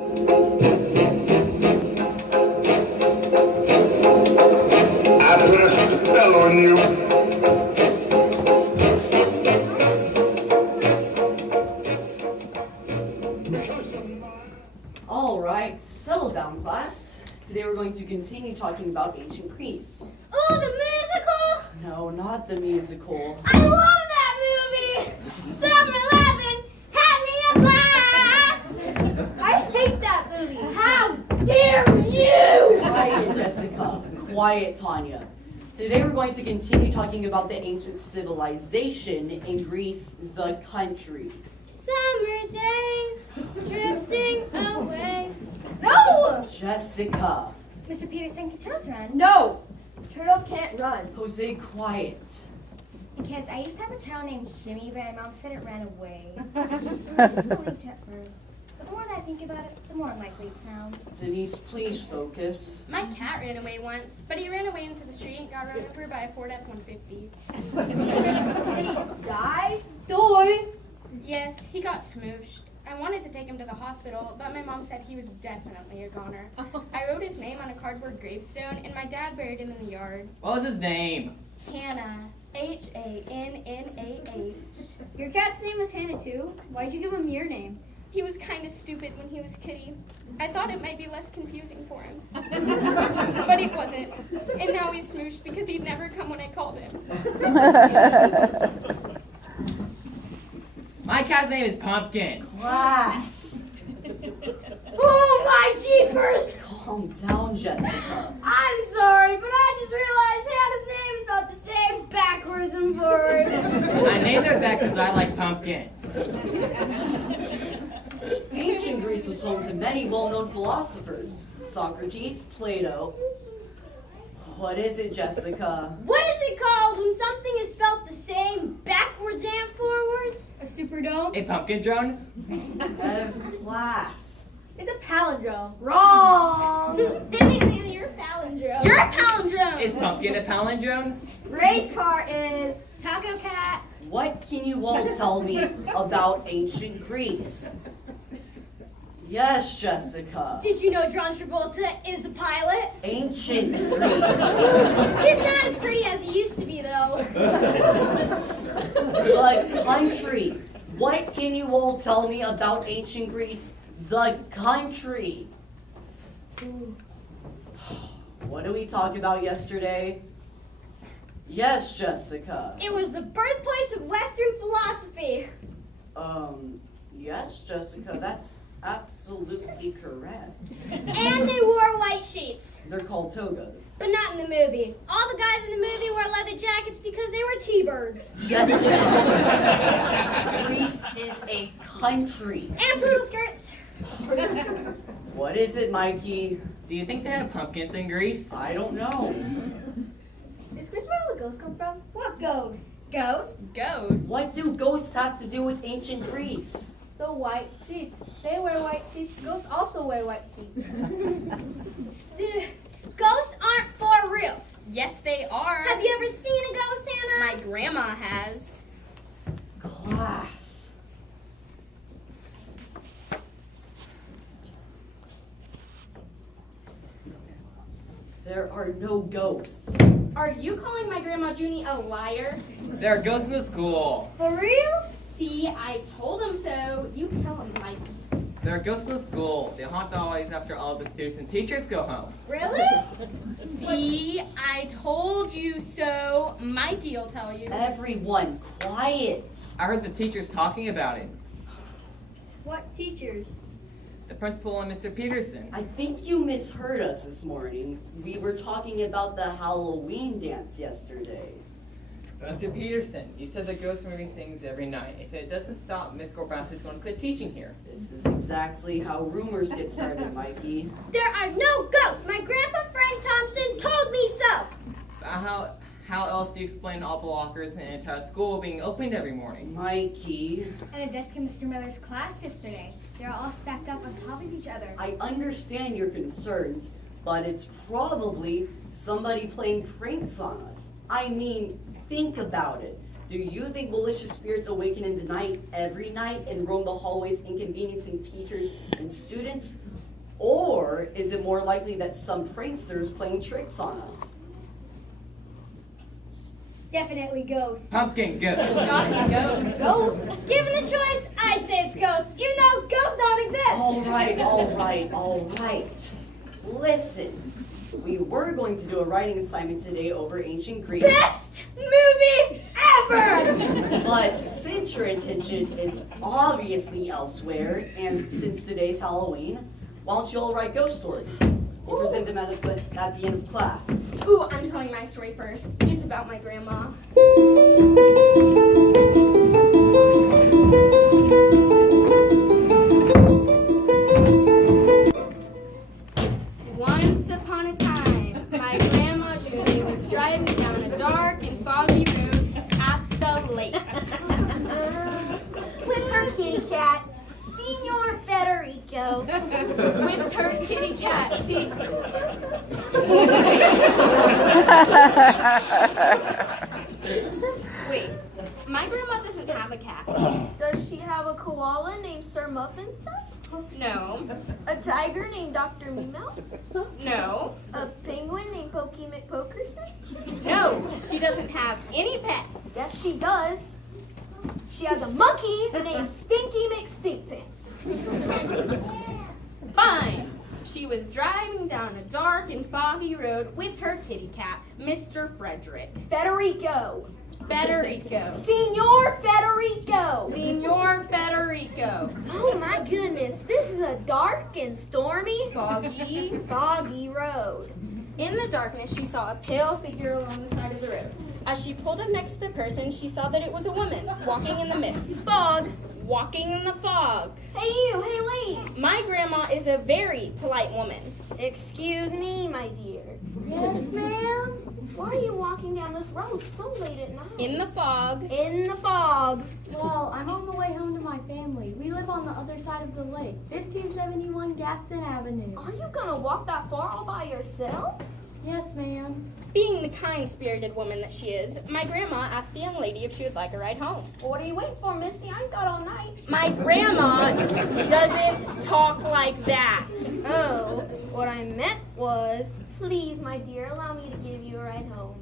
I put a spell on you. All right, settle down, class. Today we're going to continue talking about ancient Greece. Oh, the musical! No, not the musical. I love that movie! Summer 11 had me a blast! I hate that movie! How dare you! Quiet, Jessica. Quiet, Tanya. Today we're going to continue talking about the ancient civilization in Greece, the country. Summer days drifting away. No! Jessica. Mr. Peterson, can turtles run? No! Turtles can't run. Jose, quiet. Because I used to have a turtle named Shimmy, but my mom said it ran away. I just believed it at first. But the more that I think about it, the more unlikely it sounds. Denise, please focus. My cat ran away once, but he ran away into the street and got run over by a Ford F-150. Die? Doy? Yes, he got smooshed. I wanted to take him to the hospital, but my mom said he was definitely a goner. I wrote his name on a cardboard gravestone, and my dad buried him in the yard. What was his name? Hannah. Hannah. Your cat's name was Hannah too? Why'd you give him your name? He was kind of stupid when he was kitty. I thought it might be less confusing for him. But it wasn't. And now he's smooshed because he'd never come when I called him. My cat's name is Pumpkin. Class. Oh, my jeepers! Calm down, Jessica. I'm sorry, but I just realized Hannah's name is spelled the same backwards and forwards. I named her that because I like pumpkins. Ancient Greece was home to many well-known philosophers. Socrates, Plato. What is it, Jessica? What is it called when something is spelled the same backwards and forwards? A superdome? A pumpkin drone? Class. It's a palindrome. Wrong! You're a palindrome. You're a palindrome! Is pumpkin a palindrome? Race car is Taco cat? What can you all tell me about ancient Greece? Yes, Jessica. Did you know John Travolta is a pilot? Ancient Greece. He's not as pretty as he used to be, though. The country. What can you all tell me about ancient Greece? The country. What did we talk about yesterday? Yes, Jessica. It was the birthplace of Western philosophy. Yes, Jessica, that's absolutely correct. And they wore white sheets. They're called togas. But not in the movie. All the guys in the movie wore leather jackets because they were T-birds. Jessica, Greece is a country. And poodle skirts. What is it, Mikey? Do you think they have pumpkins in Greece? I don't know. Is Greece where all the ghosts come from? What ghost? Ghosts? Ghost. What do ghosts have to do with ancient Greece? The white sheets. They wear white sheets. Ghosts also wear white sheets. The ghosts aren't for real. Yes, they are. Have you ever seen a ghost, Hannah? My grandma has. Class. There are no ghosts. Are you calling my grandma Junie a liar? There are ghosts in the school. For real? See, I told him so. You tell him, Mike. There are ghosts in the school. They haunt the hallways after all the students and teachers go home. Really? See, I told you so. Mikey'll tell you. Everyone, quiet. I heard the teachers talking about it. What teachers? The principal and Mr. Peterson. I think you misheard us this morning. We were talking about the Halloween dance yesterday. Mr. Peterson, you said the ghosts are moving things every night. If it doesn't stop, Miss Gorbath is going to quit teaching here. This is exactly how rumors get started, Mikey. There are no ghosts. My grandpa Frank Thompson told me so. How else do you explain all the lockers in the entire school being opened every morning? Mikey, And the desk in Mr. Miller's class yesterday. They're all stacked up on top of each other. I understand your concerns, but it's probably somebody playing pranks on us. I mean, think about it. Do you think malicious spirits awaken in the night every night and roam the hallways inconveniencing teachers and students? is it more likely that some prankster is playing tricks on us? Definitely ghosts. Pumpkin ghost. Ghosts? Given the choice, I'd say it's ghosts, even though ghosts don't exist. All right. Listen, we were going to do a writing assignment today over ancient Greece. Best movie ever! But since your attention is obviously elsewhere, and since today's Halloween, why don't you all write ghost stories? We'll present them at the end of class. Ooh, I'm telling my story first. It's about my grandma. Once upon a time, my grandma Judy was driving down a dark and foggy road at the lake. With her kitty cat, Senor Federico. With her kitty cat, see. Wait, my grandma doesn't have a cat. Does she have a koala named Sir Muffinstuff? No, A tiger named Dr. Meow? no, A penguin named Pokey McPokerson? no, she doesn't have any pets. Yes, she does. She has a monkey named Stinky McStinkpants. Fine. She was driving down a dark and foggy road with her kitty cat, Mr. Frederick. Federico. Federico. Senor Federico. Senor Federico. Oh my goodness, this is a dark and stormy, Foggy. foggy road. In the darkness, she saw a pale figure along the side of the road. As she pulled up next to the person, she saw that it was a woman walking in the mist. Fog. Walking in the fog. Hey you, hey lady. My grandma is a very polite woman. Excuse me, my dear. Yes, ma'am. Why are you walking down this road so late at night? In the fog. In the fog. Well, I'm on the way home to my family. We live on the other side of the lake, 1571 Gaston Avenue. Are you gonna walk that far all by yourself? Yes, ma'am. Being the kind-spirited woman that she is, my grandma asked the young lady if she would like a ride home. What are you waiting for, Missy? I ain't got all night. My grandma doesn't talk like that. Oh, what I meant was, please, my dear, allow me to give you a ride home.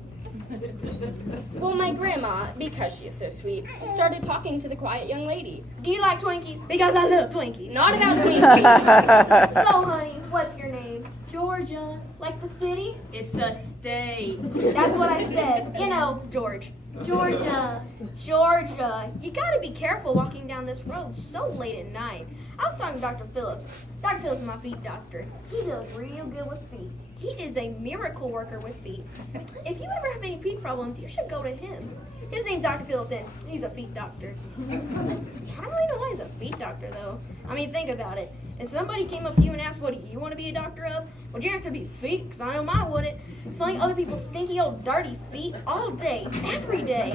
Well, my grandma, because she is so sweet, started talking to the quiet young lady. Do you like Twinkies? Because I love Twinkies. Not about Twinkies. So, honey, what's your name? Georgia. Like the city? It's a state. That's what I said. You know, George. Georgia. Georgia. You gotta be careful walking down this road so late at night. I was talking to Dr. Phillips. Dr. Phillips is my feet doctor. He does real good with feet. He is a miracle worker with feet. If you ever have any feet problems, you should go to him. His name's Dr. Phillips, and he's a feet doctor. I don't really know why he's a feet doctor, though. I mean, think about it. If somebody came up to you and asked, what do you want to be a doctor of? Would your answer be feet? Because I know mine wouldn't. Filling other people's stinky old dirty feet all day, every day.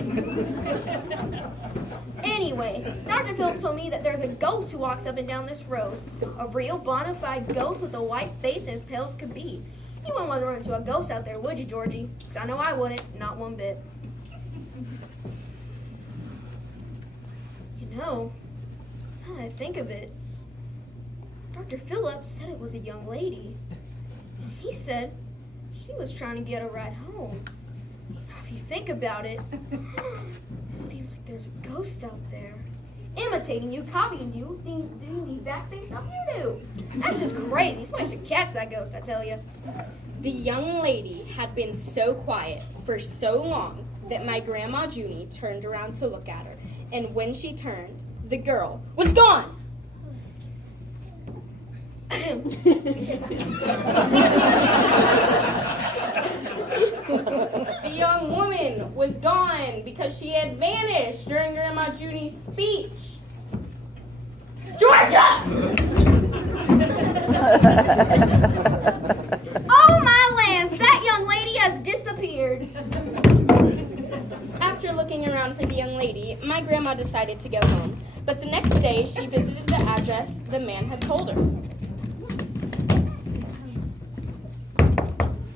Anyway, Dr. Phillips told me that there's a ghost who walks up and down this road. A real bona fide ghost with a white face and as pale as could be. You wouldn't want to run into a ghost out there, would you, Georgie? Because I know I wouldn't, not one bit. You know, now that I think of it, Dr. Phillips said it was a young lady. And he said she was trying to get a ride home. Now, if you think about it, it seems like there's a ghost out there. Imitating you, copying you, doing the exact same stuff you do. That's just crazy. Somebody should catch that ghost, I tell you. The young lady had been so quiet for so long that my grandma Junie turned around to look at her. And when she turned, the girl was gone. The young woman was gone because she had vanished during Grandma Junie's speech. Georgia! Oh my lands, that young lady has disappeared. After looking around for the young lady, my grandma decided to go home. But the next day, she visited the address the man had told her.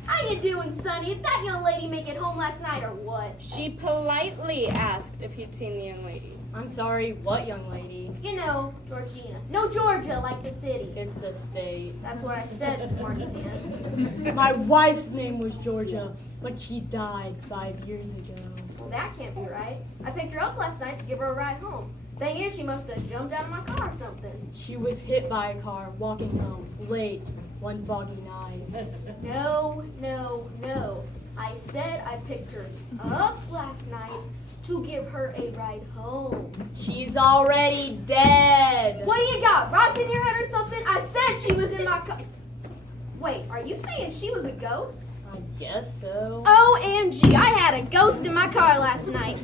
How you doing, Sonny? Did that young lady make it home last night or what? She politely asked if he'd seen the young lady. I'm sorry, what young lady? You know, Georgina. No, Georgia, like the city. It's a state. That's what I said, smarty pants. My wife's name was Georgia, but she died 5 years ago. Well, that can't be right. I picked her up last night to give her a ride home. Thing is, she must have jumped out of my car or something. She was hit by a car walking home, late, one foggy night. No, no, no. I said I picked her up last night to give her a ride home. She's already dead. What do you got? Rocks in your head or something? I said she was in my car. Wait, are you saying she was a ghost? I guess so. OMG, I had a ghost in my car last night.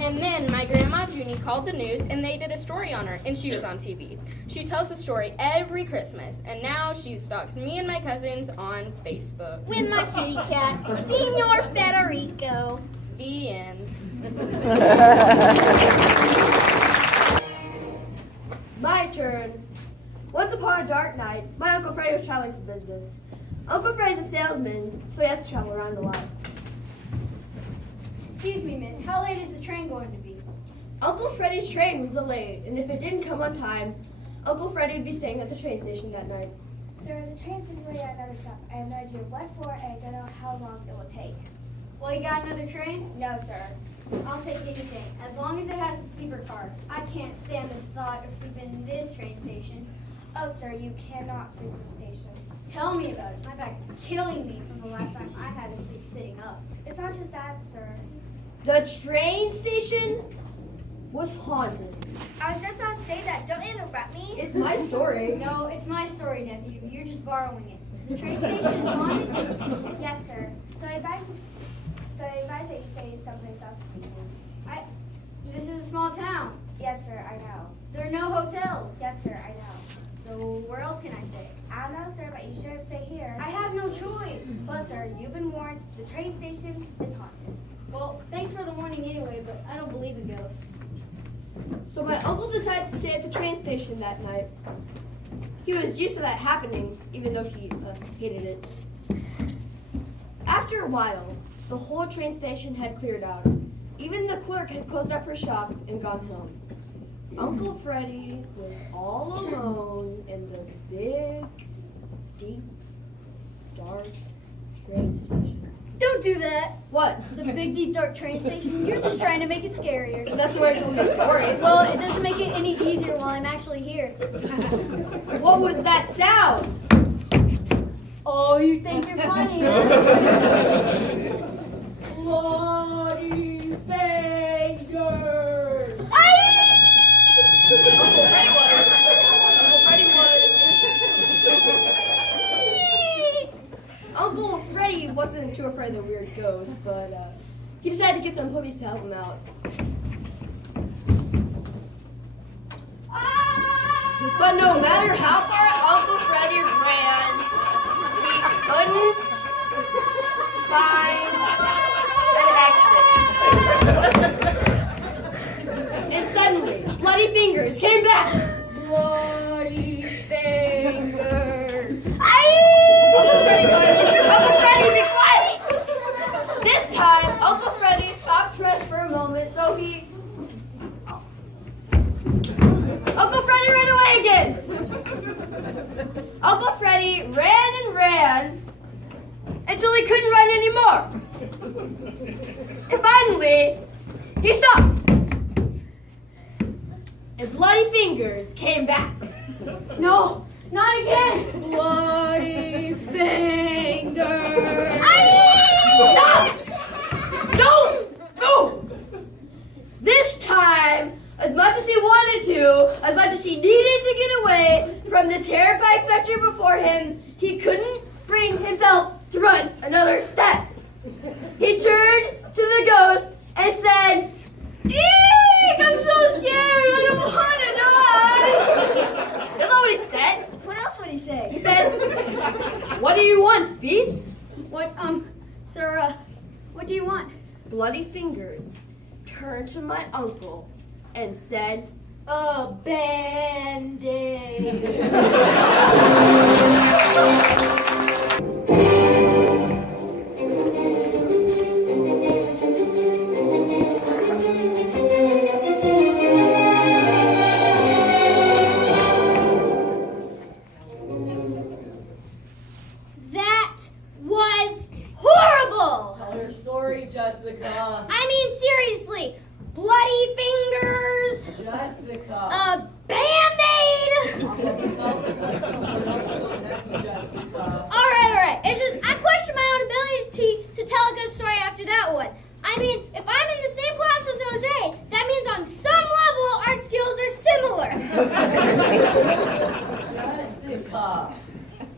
And then my grandma Junie called the news and they did a story on her and she was on TV. She tells the story every Christmas and now she stalks me and my cousins on Facebook. With my kitty cat, Senor Federico. The end. My turn. Once upon a dark night, my Uncle Freddy was traveling for business. Uncle Freddy's a salesman, so he has to travel around a lot. Excuse me, miss. How late is the train going to be? Uncle Freddy's train was delayed, and if it didn't come on time, Uncle Freddy would be staying at the train station that night. Sir, the train's been delayed at another stop. I have no idea what for, and I don't know how long it will take. Well, you got another train? No, sir. I'll take anything, as long as it has a sleeper car. I can't stand the thought of sleeping in this train station. Oh, sir, you cannot sleep in the station. Tell me about it. My back is killing me from the last time I had to sleep sitting up. It's not just that, sir. The train station was haunted. I was just about to say that. Don't interrupt me. It's my story. No, it's my story, nephew. You're just borrowing it. The train station is haunted? Yes, sir. So I advise that you say someplace else this evening. This is a small town. Yes, sir, I know. There are no hotels. Yes, sir, I know. So where else can I stay? I don't know, sir, but you shouldn't stay here. I have no choice. Well, sir, you've been warned. The train station is haunted. Well, thanks for the warning anyway, but I don't believe in ghosts. So my uncle decided to stay at the train station that night. He was used to that happening, even though he hated it. After a while, the whole train station had cleared out. Even the clerk had closed up her shop and gone home. Uncle Freddy was all alone in the big, deep, dark train station. Don't do that. What? The big, deep, dark train station. You're just trying to make it scarier. That's where I told the story. Well, it doesn't make it any easier while I'm actually here. What was that sound? Oh, you think you're funny, huh? Bloody fingers! Uncle Freddy wasn't too afraid of the weird ghosts, but he decided to get some puppies to help him out. But no matter how far Uncle Freddy ran, he couldn't find an exit. And suddenly, Bloody Fingers came back. Bloody Fingers. Uncle Freddy, be quiet! This time, Uncle Freddy stopped to rest for a moment, so he... Uncle Freddy ran away again! Uncle Freddy ran and ran until he couldn't run anymore. And finally, he stopped. And Bloody Fingers came back. No, not again. Bloody Fingers! Stop! Don't move! This time, as much as he wanted to, as much as he needed to get away from the terrified specter before him, he couldn't bring himself to run another step. He turned to the ghost and said, "Eek! I'm so scared! I don't want to die!" That's not what he said. What else would he say? He said, "What do you want, beast?" What, sir, what do you want? Bloody Fingers turned to my uncle and said, "A Band-Aid." story, Jessica. I mean, seriously. Bloody fingers. Jessica. A Band-Aid. That's Jessica. All right. It's just I question my own ability to tell a good story after that one. I mean, if I'm in the same class as Jose, that means on some level our skills are similar. Jessica.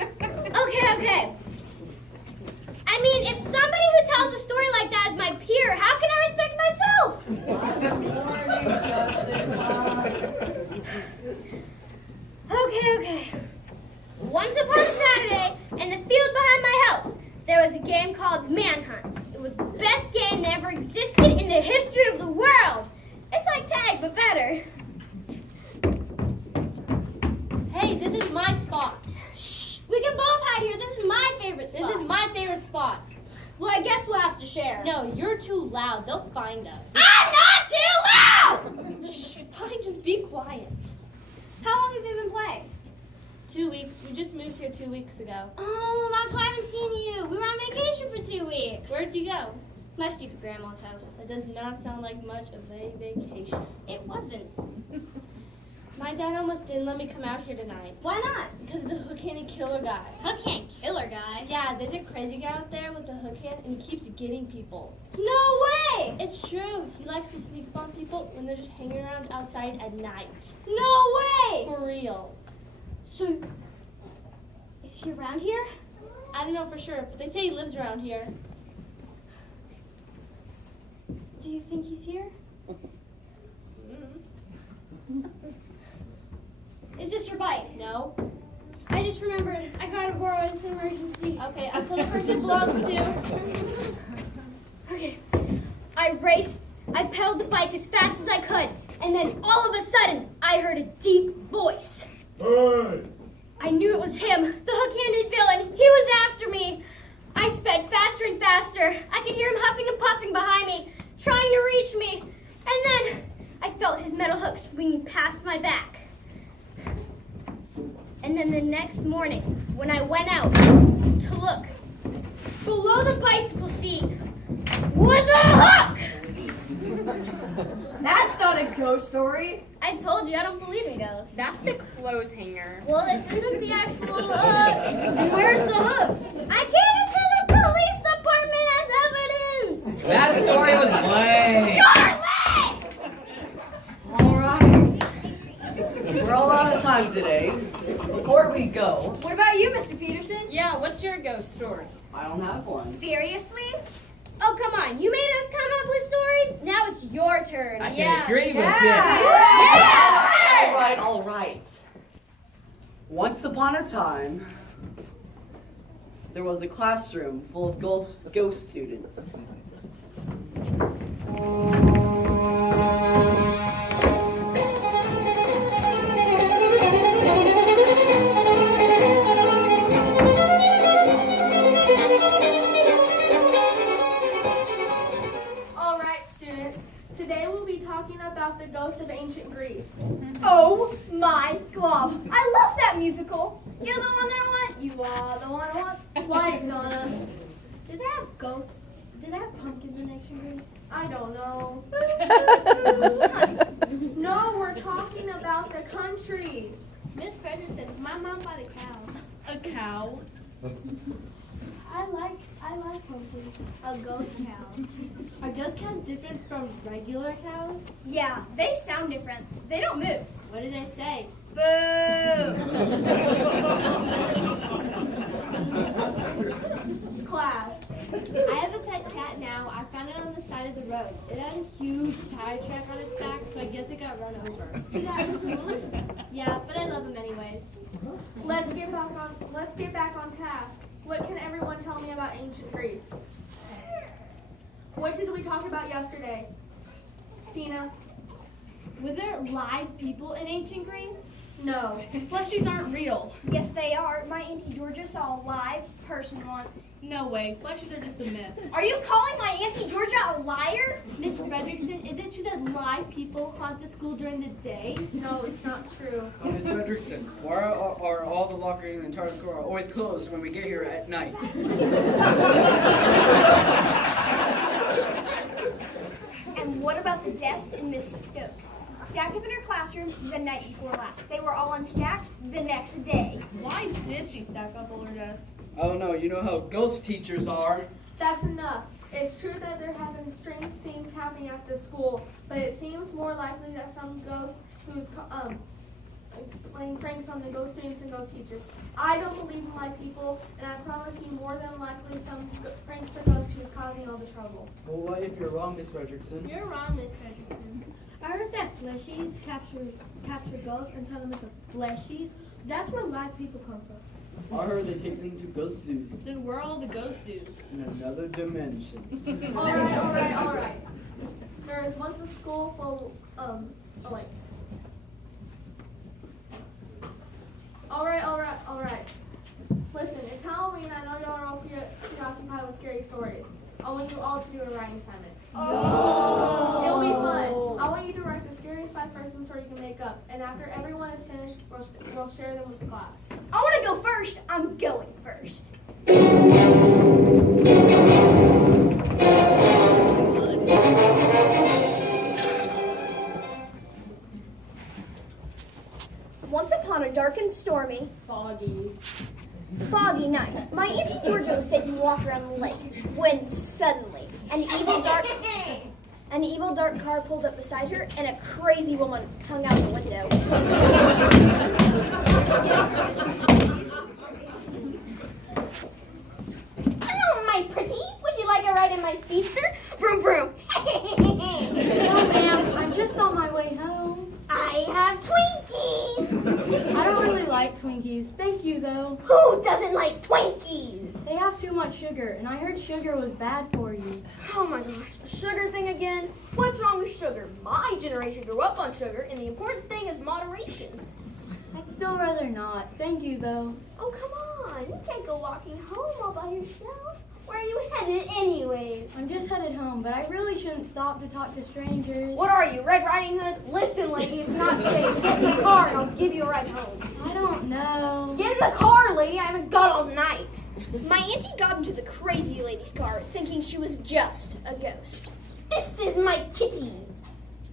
Okay. I mean, if somebody who tells a story like that is my peer, how can I respect myself? Good morning, Jessica. Okay. Once upon a Saturday, in the field behind my house, there was a game called Manhunt. It was the best game that ever existed in the history of the world. It's like tag, but better. Hey, this is my spot. Shh, we can both hide here. This is my favorite spot. This is my favorite spot. Well, I guess we'll have to share. No, you're too loud. They'll find us. I'm not too loud! Shh, fine, just be quiet. How long have you been playing? 2 weeks. We just moved here 2 weeks ago. Oh, that's why I haven't seen you. We were on vacation for 2 weeks. Where'd you go? My stupid grandma's house. That does not sound like much of a vacation. It wasn't. My dad almost didn't let me come out here tonight. Why not? Because of the hook hand and killer guy. Hook hand killer guy. Yeah, there's a crazy guy out there with a hook hand and he keeps getting people. No way! It's true. He likes to sneak up on people when they're just hanging around outside at night. No way! For real. So, is he around here? I don't know for sure, but they say he lives around here. Do you think he's here? Is this your bike? No? I just remembered. I gotta borrow it. It's an emergency. Okay, I'll tell the person it belongs to. Okay. I raced. I pedaled the bike as fast as I could. And then all of a sudden, I heard a deep voice. Hey! I knew it was him, the hook-handed villain. He was after me. I sped faster and faster. I could hear him huffing and puffing behind me, trying to reach me. And then I felt his metal hook swinging past my back. And then the next morning, when I went out to look, below the bicycle seat was a hook! That's not a ghost story. I told you I don't believe in ghosts. That's a clothes hanger. Well, this isn't the actual hook. And where's the hook? I gave it to the police department as evidence. That story was lame. All right. We're all out of time today. Before we go, What about you, Mr. Peterson? Yeah, what's your ghost story? I don't have one. Seriously? Oh, come on. You made us come up with stories? Now it's your turn. I yeah. can agree with All right. Once upon a time, there was a classroom full of ghost students. All right, students. Today we'll be talking about the ghosts of ancient Greece. Oh my God. I love that musical. You're the one that I want. You are the one I want. Why, Donna? Did they have ghosts? Did they have pumpkins in ancient Greece? I don't know. No, we're talking about the country. Miss Frederickson, my mom bought a cow. A cow. I like pumpkins. A ghost cow. Are ghost cows different from regular cows? Yeah, they sound different. They don't move. What did I say? Boo! Class. I have a pet cat now. I found it on the side of the road. It had a huge tire track on its back, so I guess it got run over. Yeah, but I love him anyways. Let's get back on task. What can everyone tell me about ancient Greece? What did we talk about yesterday? Tina? Were there live people in ancient Greece? No. Fleshies aren't real. Yes, they are. My Auntie Georgia saw a live person once. No way. Fleshies are just a myth. Are you calling my Auntie Georgia a liar? Miss Frederickson, is it true that live people haunt the school during the day? No, it's not true. Miss Frederickson, why are all the lockers in the entire school always closed when we get here at night? What about the desks in Miss Stokes? Stacked up in her classroom the night before last. They were all unstacked the next day. Why did she stack up all her desks? I don't know. You know how ghost teachers are. That's enough. It's true that there have been strange things happening at this school, but it seems more likely that some ghost who's playing pranks on the ghost students and ghost teachers. I don't believe in my people, and I promise you more than likely some prankster ghost who is causing all the trouble. Well, what if you're wrong, Miss Fredrickson? You're wrong, Miss Fredrickson. I heard that fleshies capture ghosts and turn them into fleshies. That's where live people come from. I heard they take them to ghost zoos Then we're all the ghost dudes. in another dimension. All right. There is once a school full All right. Listen, it's Halloween. I know y'all are all preoccupied with scary stories. I want you all to do a writing assignment. Oh. It'll be fun. I want you to write the scariest 5-person story you can make up, and after everyone is finished, we'll share them with the class. I want to go first. I'm going first. Once upon a dark and stormy, foggy night, my Auntie Georgia was taking a walk around the lake when suddenly an evil dark car pulled up beside her and a crazy woman hung out the window. Hello, my pretty. Would you like a ride in my speedster? Vroom vroom. No, ma'am. I'm just on my way home. I have Twinkies. I don't really like Twinkies. Thank you, though. Who doesn't like Twinkies? They have too much sugar, and I heard sugar was bad for you. Oh my gosh, the sugar thing again. What's wrong with sugar? My generation grew up on sugar, and the important thing is moderation. I'd still rather not. Thank you, though. Oh, come on. You can't go walking home all by yourself. Where are you headed anyways? I'm just headed home, but I really shouldn't stop to talk to strangers. What are you, Red Riding Hood? Listen, lady, it's not safe. Get in the car and I'll give you a ride home. I don't know. Get in the car, lady. I haven't got all night. My auntie got into the crazy lady's car, thinking she was just a ghost. This is my kitty.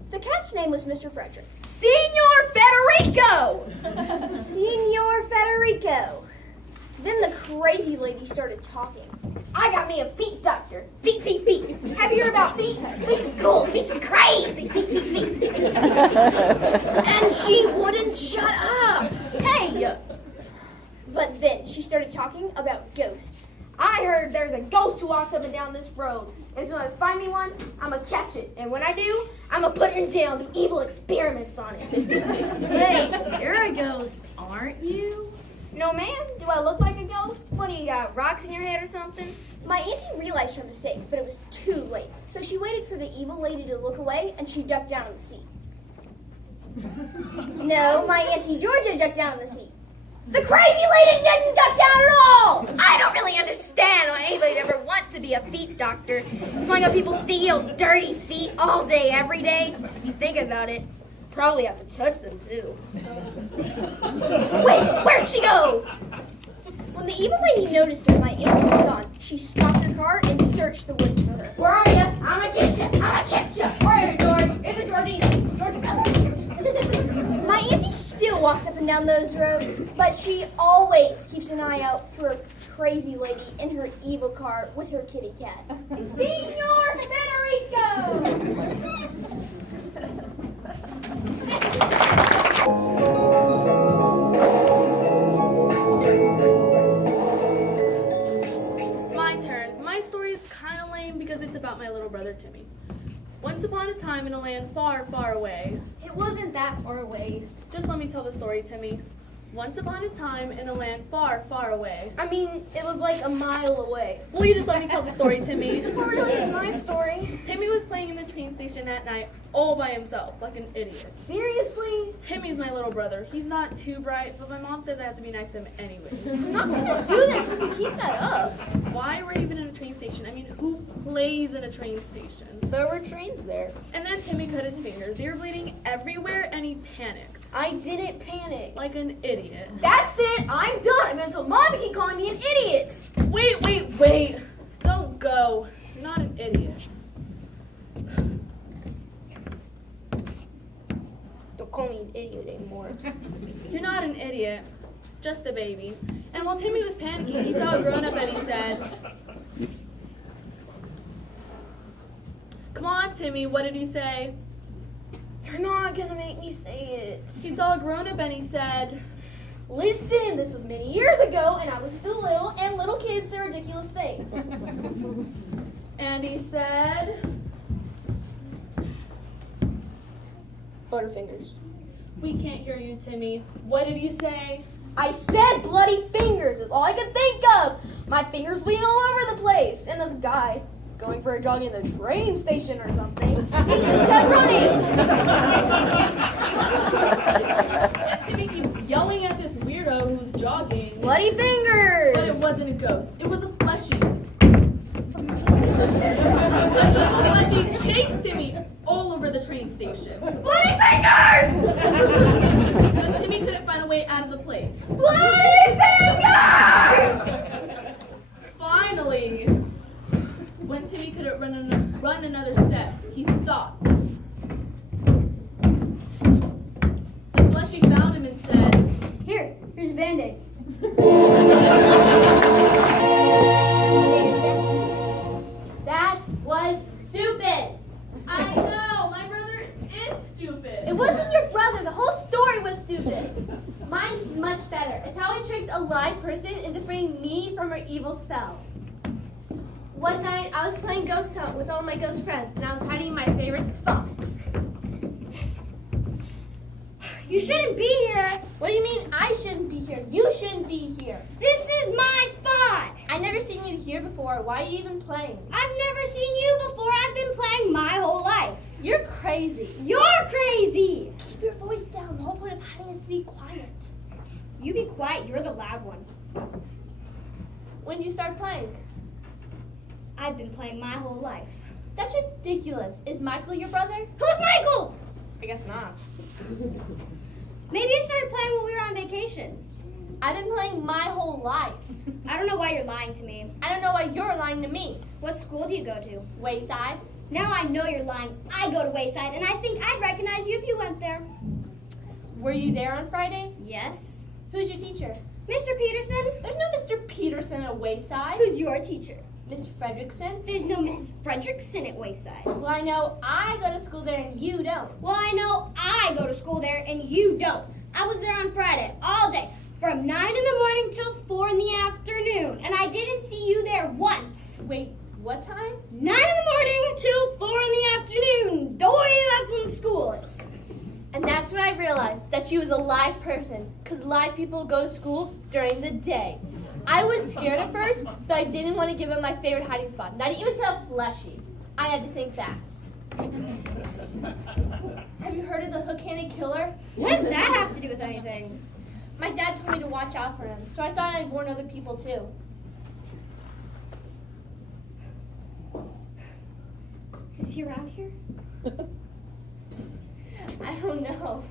The cat's name was Mr. Frederick. Signor Federico! Signor Federico. Then the crazy lady started talking. I got me a feet doctor. Feet. Have you heard about feet? Feet's cool. Feet's crazy. Feet. And she wouldn't shut up. Hey! But then she started talking about ghosts. I heard there's a ghost who walks up and down this road. And so if I find me one, I'm going to catch it. And when I do, I'm going to put it in jail and do evil experiments on it. Hey, you're a ghost, aren't you? No, ma'am. Do I look like a ghost? What do you got, rocks in your head or something? My auntie realized her mistake, but it was too late. So she waited for the evil lady to look away, and she ducked down in the seat. No, my Auntie Georgia ducked down in the seat. The crazy lady didn't duck down at all! I don't really understand why anybody would ever want to be a feet doctor. Flying up people's steel, dirty feet all day, every day. If you think about it, probably have to touch them too. Wait, where'd she go? When the evil lady noticed that my auntie was gone, she stopped her car and searched the woods for her. Where are you? I'm gonna get you. Where are you, George? It's a Georgina. My auntie still walks up and down those roads, but she always keeps an eye out for a crazy lady in her evil car with her kitty cat. Signor Federico! My turn. My story is kind of lame because it's about my little brother Timmy. Once upon a time in a land far, far away. It wasn't that far away. Just let me tell the story, Timmy. Once upon a time in a land far, far away. I mean, it was like a mile away. Will you just let me tell the story, Timmy? Well, really, it's my story. Timmy was playing in the train station at night all by himself, like an idiot. Seriously? Timmy's my little brother. He's not too bright, but my mom says I have to be nice to him anyways. I'm not going to do this if you keep that up. Why we're even in a train station? I mean, who plays in a train station? There were trains there. And then Timmy cut his fingers. They were bleeding everywhere, and he panicked. I didn't panic. Like an idiot. That's it. I'm done. I'm going to tell Mom to keep calling me an idiot. Wait. Don't go. You're not an idiot. just a baby. And while Timmy was panicking, he saw a grown-up and he said, "Come on, Timmy," what did he say? You're not gonna make me say it. He saw a grown-up and he said, Listen, this was many years ago, and I was still little, and little kids say ridiculous things. and he said, Butterfingers. "We can't hear you, Timmy. What did he say?" I said bloody fingers is all I could think of. My fingers bleeding all over the place. And this guy, going for a jog in the train station or something, he just kept running. And Timmy keeps yelling at this weirdo who's jogging. Bloody fingers! But it wasn't a ghost. It was a fleshie. A evil fleshie chased Timmy all over the train station. Bloody fingers! But Timmy couldn't find a way out of the place. Bloody fingers! Finally, when Timmy couldn't run another step, he stopped. The fleshie found him and said, Here's a Band-Aid. That was stupid. "I know, my brother is stupid." It wasn't your brother. The whole story was stupid. Mine's much better. It's how I tricked a live person into freeing me from her evil spell. One night, I was playing ghost hunt with all my ghost friends, and I was hiding in my favorite spot. You shouldn't be here. What do you mean I shouldn't be here? You shouldn't be here. This is my spot. I've never seen you here before. Why are you even playing? I've never seen you before. I've been playing my whole life. You're crazy. You're crazy. Keep your voice down. The whole point of hiding is to be quiet. You be quiet. You're the loud one. When did you start playing? I've been playing my whole life. That's ridiculous. Is Michael your brother? Who's Michael? I guess not. Maybe you started playing when we were on vacation. I've been playing my whole life. I don't know why you're lying to me. I don't know why you're lying to me. What school do you go to? Wayside? Now I know you're lying. I go to Wayside, and I think I'd recognize you if you went there. Were you there on Friday? Yes. Who's your teacher? Mr. Peterson? There's no Mr. Peterson at Wayside. Who's your teacher? Miss Fredrickson? There's no Mrs. Fredrickson at Wayside. Well, I know I go to school there and you don't. Well, I know I go to school there and you don't. I was there on Friday all day, from 9 in the morning till 4 in the afternoon, and I didn't see you there once. Wait, what time? 9 in the morning till 4 in the afternoon. Doy, that's when school is. And that's when I realized that she was a live person, because live people go to school during the day. I was scared at first, but I didn't want to give him my favorite hiding spot. Not even tell Fleshy. I had to think fast. Have you heard of the hook-handed killer? What does that have to do with anything? My dad told me to watch out for him, so I thought I'd warn other people too. Is he around here? I don't know.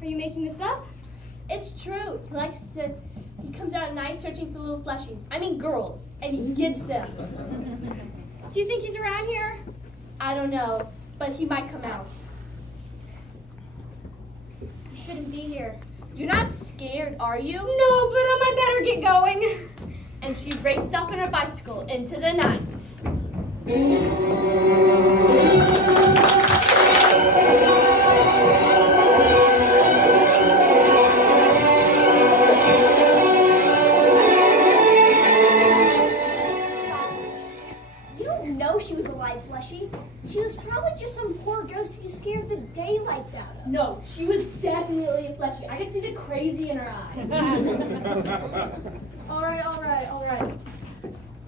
Are you making this up? It's true. Like I said, he comes out at night searching for little fleshies. I mean girls. And he gets them. Do you think he's around here? I don't know, but he might come out. You shouldn't be here. You're not scared, are you? No, but I better get going. And she raced off on her bicycle into the night. You don't know she was alive, Fleshy. She was probably just some poor ghost you scared the daylights out of. No, she was definitely a fleshy. I could see the crazy in her eyes. All right.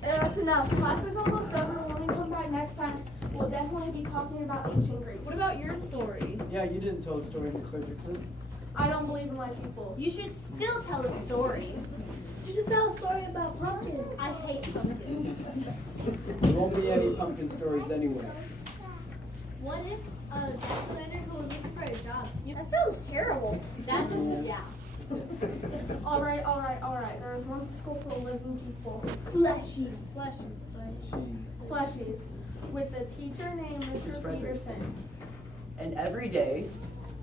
That's enough. Class is almost over. When we come back next time, we'll definitely be talking about ancient Greece. What about your story? Yeah, you didn't tell a story, Miss Fredrickson. I don't believe in live people. You should still tell a story. You should tell a story about pumpkins. I hate pumpkins. There won't be any pumpkin stories anyway. What if a jack-o'-lantern who was looking for a job? That sounds terrible. That's, yeah. All right. There is one school for living people. Fleshies. Fleshies. With a teacher named Mr. Fredrickson. Peterson. And every day,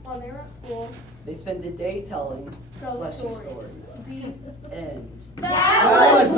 while they were at school. They spend the day telling Ghost fleshy stories. stories. The End. That was